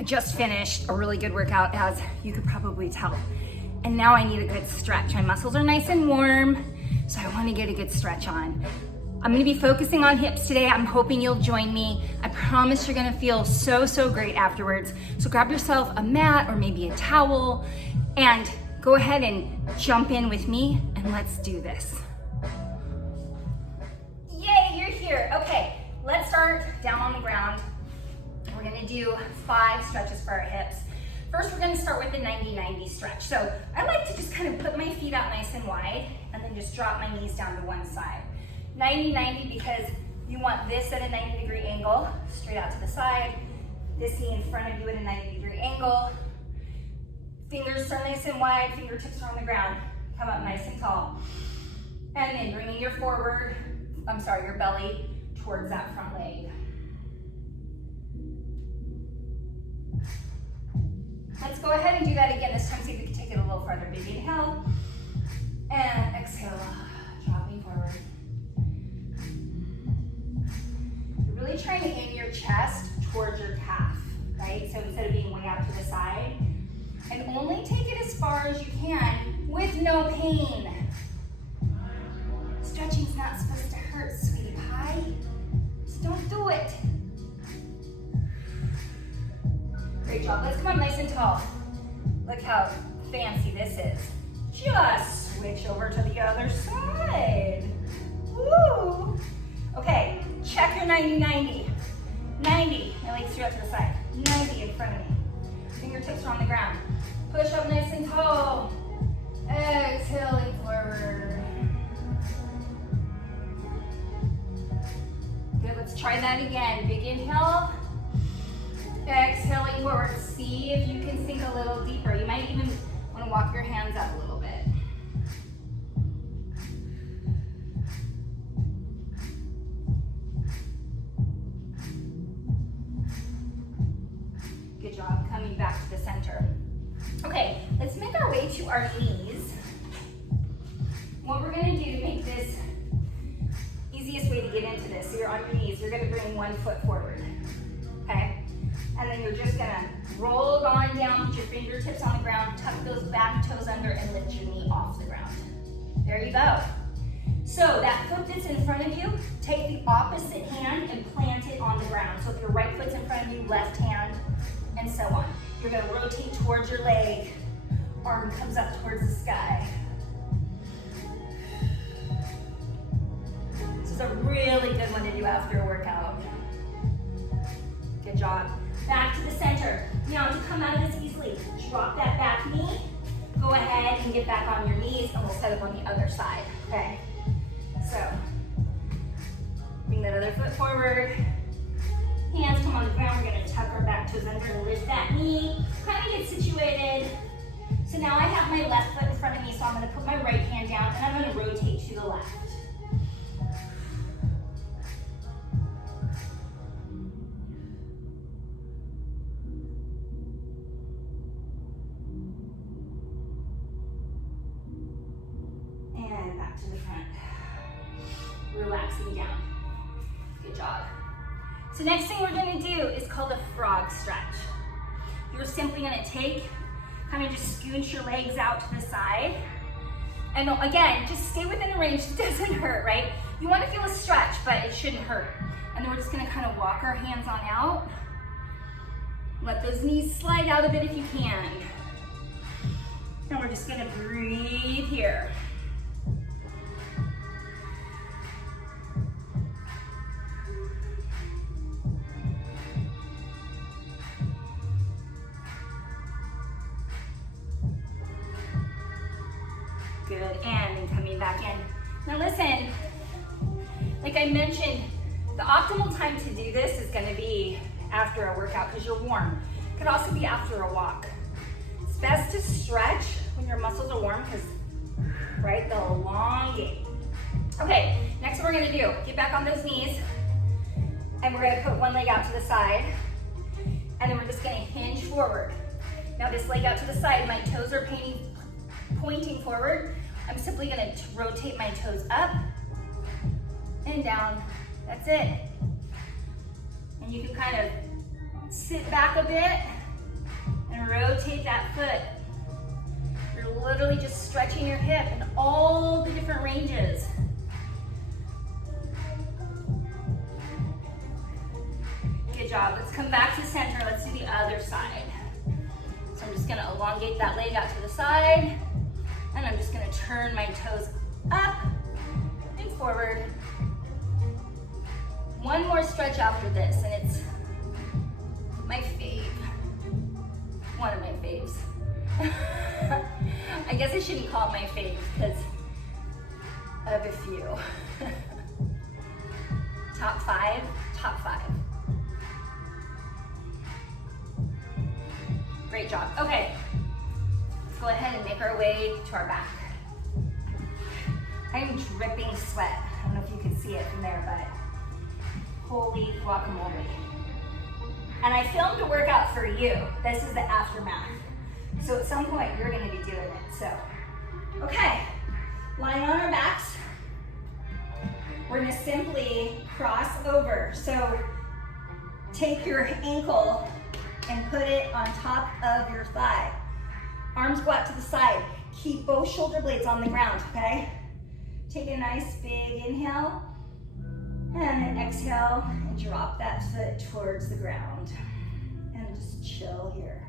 I just finished a really good workout, as you could probably tell. And now I need a good stretch. My muscles are nice and warm, so I want to get a good stretch on. I'm gonna be focusing on hips today. I'm hoping you'll join me. I promise you're gonna feel so great afterwards. So grab yourself a mat or maybe a towel and go ahead and jump in with me and let's do this. Yay, you're here. Okay, let's start down on the ground. We're gonna do 5 stretches for our hips. First, we're gonna start with the 90-90 stretch. So I like to just kind of put my feet out nice and wide and then just drop my knees down to one side. 90-90 because you want this at a 90-degree angle, straight out to the side. This knee in front of you at a 90-degree angle. Fingers are nice and wide, fingertips are on the ground. Come up nice and tall. And then bringing your belly towards that front leg. Let's go ahead and do that again. This time, see if we can take it a little farther. Big inhale and exhale, dropping forward. You're really trying to aim your chest towards your calf, right? So instead of being way out to the side, and only take it as far as you can with no pain. Stretching's not supposed to hurt, sweetie pie. So don't do it. Great job. Let's come up nice and tall. Look how fancy this is. Just switch over to the other side. Woo! Okay, check your 90-90. 90, my legs straight out to the side. 90 in front of me. Fingertips are on the ground. Push up nice and tall. Exhaling forward. Good, let's try that again. Big inhale. Exhaling forward. See if you can sink a little deeper. You might even want to walk your hands up a little bit. Good job. Coming back to the center. Okay, let's make our way to our knees. What we're going to do to make this easiest way to get into this, so you're on your knees, you're going to bring one foot forward. Okay? And then you're just gonna roll on down, put your fingertips on the ground, tuck those back toes under, and lift your knee off the ground. There you go. So that foot that's in front of you, take the opposite hand and plant it on the ground. So if your right foot's in front of you, left hand, and so on. You're gonna rotate towards your leg. Arm comes up towards the sky. This is a really good one to do after a workout. Good job. Back to the center. Now to come out of this easily, drop that back knee. Go ahead and get back on your knees and we'll set up on the other side, okay? So, bring that other foot forward. Hands come on the ground. We're gonna tuck our back toes under and lift that knee. Kind of get situated. So now I have my left foot in front of me, so I'm gonna put my right hand down and I'm gonna rotate to the left. To the front, relaxing down. Good job. So next thing we're going to do is called a frog stretch. You're simply going to take, kind of just scooch your legs out to the side. And again, just stay within a range. It doesn't hurt, right? You want to feel a stretch, but it shouldn't hurt. And then we're just going to kind of walk our hands on out. Let those knees slide out a bit if you can. And we're just going to breathe here. Good, and then coming back in. Now listen, like I mentioned, the optimal time to do this is gonna be after a workout because you're warm. It could also be after a walk. It's best to stretch when your muscles are warm because, right, they'll elongate. Okay, next what we're gonna do, get back on those knees and we're gonna put one leg out to the side and then we're just gonna hinge forward. Now this leg out to the side, my toes are pointing forward. I'm simply gonna rotate my toes up and down. That's it. And you can kind of sit back a bit and rotate that foot. You're literally just stretching your hip in all the different ranges. Good job. Let's come back to center. Let's do the other side. So I'm just gonna elongate that leg out to the side, and I'm just gonna turn my toes up and forward. One more stretch after this, and it's my fave. One of my faves. I guess I shouldn't call it my fave because I have a few. Top five, top five. Great job. Okay, let's go ahead and make our way to our back. I am dripping sweat. I don't know if you can see it from there, but holy guacamole. And I filmed a workout for you. This is the aftermath. So at some point, you're gonna be doing it, so. Okay, lying on our backs. We're gonna simply cross over. So take your ankle and put it on top of your thigh. Arms go out to the side. Keep both shoulder blades on the ground, okay? Take a nice big inhale, and then exhale, and drop that foot towards the ground. And just chill here.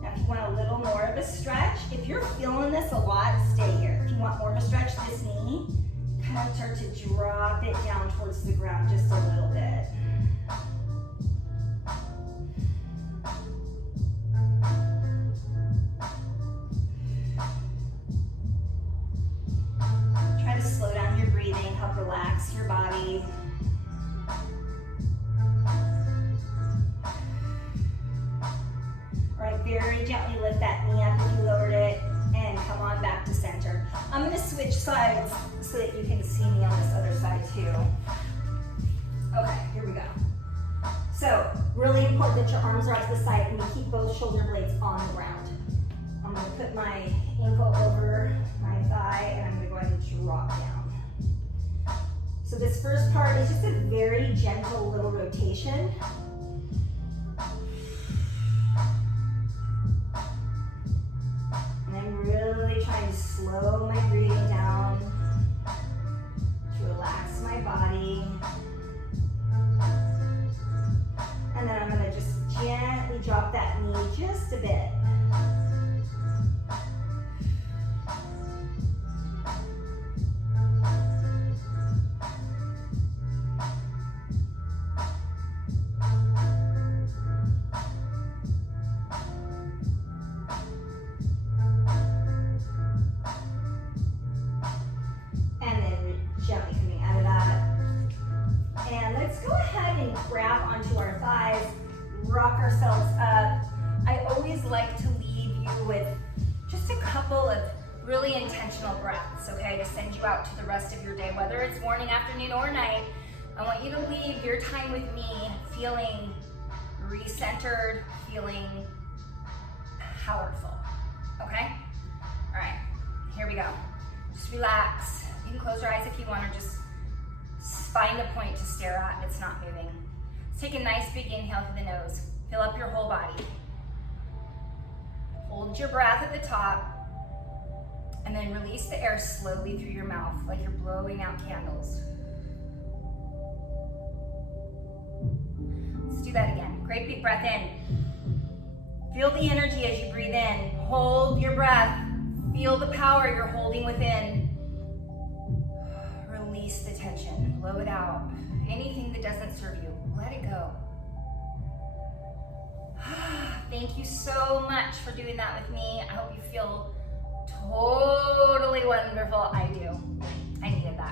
Now if you want a little more of a stretch, if you're feeling this a lot, stay here. If you want more of a stretch, this knee, kind of start to drop it down towards the ground just a little bit. Try to slow down your breathing, help relax your body. All right, very gently lift that knee up if you lowered it, and come on back to center. I'm gonna switch sides so that you can see me on this other side too. Okay, here we go. So, really important that your arms are out to the side and you keep both shoulder blades on the ground. I'm gonna put my ankle over my thigh and I'm gonna go ahead and drop down. So this first part is just a very gentle little rotation. And I'm really trying to slow my breathing down to relax my body. And then I'm gonna just gently drop that knee just a bit. Rock ourselves up. I always like to leave you with just a couple of really intentional breaths, okay, to send you out to the rest of your day, whether it's morning, afternoon, or night. I want you to leave your time with me feeling recentered, feeling powerful, okay? All right, here we go. Just relax. You can close your eyes if you want, or just find a point to stare at that's not moving. Take a nice big inhale through the nose. Fill up your whole body. Hold your breath at the top, and then release the air slowly through your mouth, like you're blowing out candles. Let's do that again. Great big breath in. Feel the energy as you breathe in. Hold your breath. Feel the power you're holding within. Release the tension. Blow it out. Anything that doesn't serve you, let it go. Thank you so much for doing that with me. I hope you feel totally wonderful. I do. I needed that.